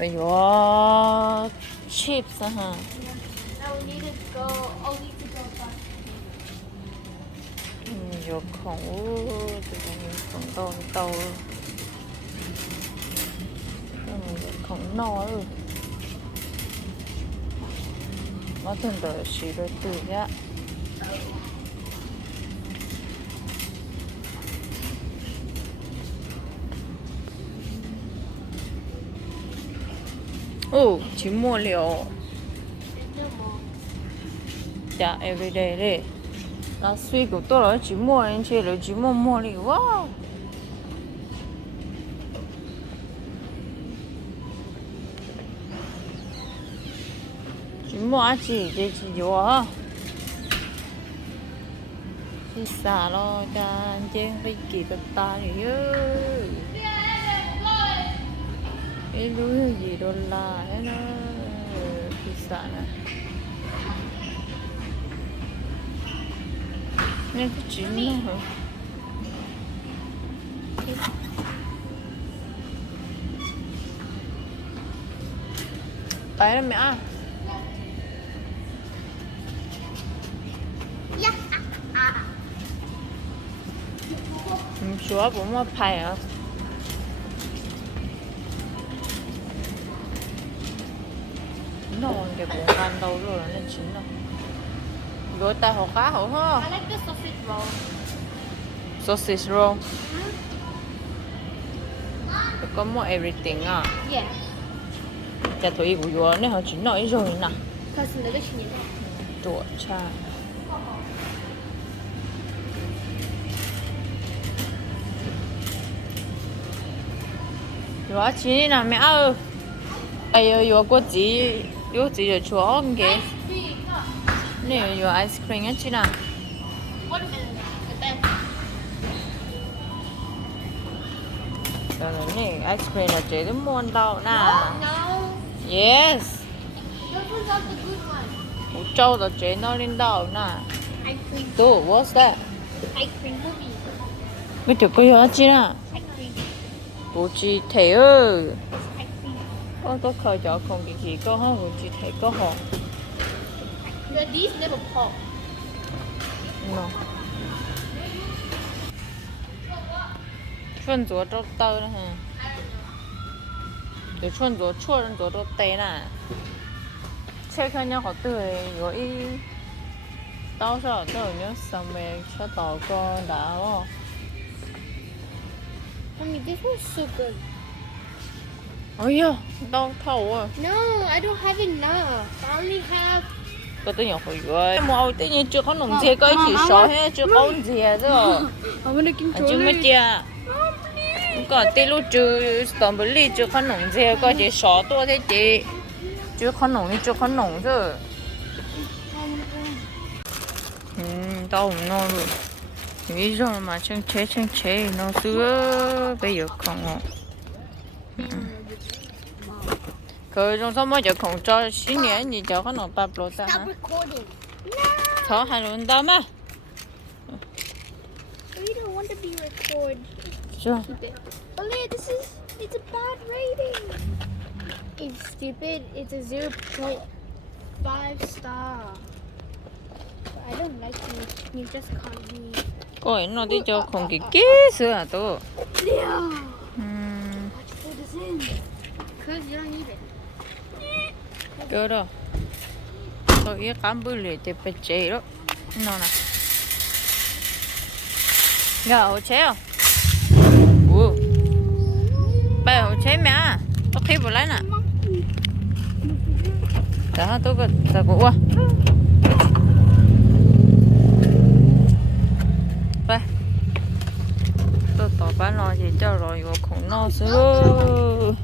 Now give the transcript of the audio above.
Bây giờ chips hả? Now we need to go. I'll need to go back. Giờ không đâu. Không no. Nó thường đợi xí rồi từ nhá. Ồ, chỉ mua liệu. No more. Dạ, everyday đấy. Là suy của tôi là chỉ mua anh chị là chỉ mua liệu. Wow. Chỉ mua chỉ để chỉ vô hả? Chỉ xả lo cho anh chị phải kỹ thuật ta thì ơi. Cái đuôi gì đô la hết nó pizza nè. Nghe cái chín nó hả? Tại đó mẹ à? Yeah. Chúa cũng mà phải hả? Nó còn cái bụng ăn đâu rồi nó chín đâu. Rồi ta hổ cá hổ hả? I like the sausage roll. Sausage roll. Có mua everything à? Yeah. Chả thấy của vừa nên họ chín nói rồi nè. Cause the other chin. Chuột cha. Rồi chín nè mẹ ơi. Ai ơi, có gì rồi chúa không kì? Nè, vừa ice cream á chị nè. Watermelon. Rồi nè, ice cream là chị đúng mua đâu nè. No. Yes. Those ones are the good ones. Ủa châu là chị nó lên đâu nè. Ice cream. Tụ, what's that? Ice cream movie. Cái chỗ có gì chị nè? Ice cream. Bố chị thấy ơi. Ice cream. Có khởi cho không cái có hả? Bố chị thấy có hả? These never pop. No. Chuẩn chúa cho tao nè hả? Để chuẩn chúa chua chuẩn chúa cho tê nè. Chơi khá nhau có tươi rồi ý. Tao sợ tao nhớ xong về cho tao con đã không? Mommy, this one's so good. Ôi da, đau thầu à. No, I don't have enough. I only have. Có tôi nhỏ hồi rồi. Mà tự nhiên chưa có nồng dê coi chỉ sợ hết chưa có dê rồi. I want to Anh control chưa mới it. chia. Còn tí lúc chưa strawberry chưa có nồng dê coi chỉ sợ tôi thế chị. Chưa có nồng chưa có nồng chứ. Đau nó rồi. Bây giờ mà chân chế nó sữa bây giờ không ạ. Cái trong số mấy giờ không cho xin nhẹ gì cho cái nó bắp lột ra hả? Stop recording. Thở hai luôn đâu mà. We don't want to be recorded. Chưa. Olivia, it's a bad rating. It's stupid. It's a 0.5 star. But I don't like you. You just can't be. Coi nó đi cho không cái kế sữa à tôi. Yeah. Let's put this in. Cause you don't need it. Cơ đó. Tôi ý cắm bự lì thì phải chế đó. Nó nè. Giờ hồ chế không? Ủa. Bây hồ chế mẹ. Tôi khi vừa lấy nè. Đó tôi có tao cũng qua. Đây. Tôi tỏ bán nó gì cho rồi không no sữa.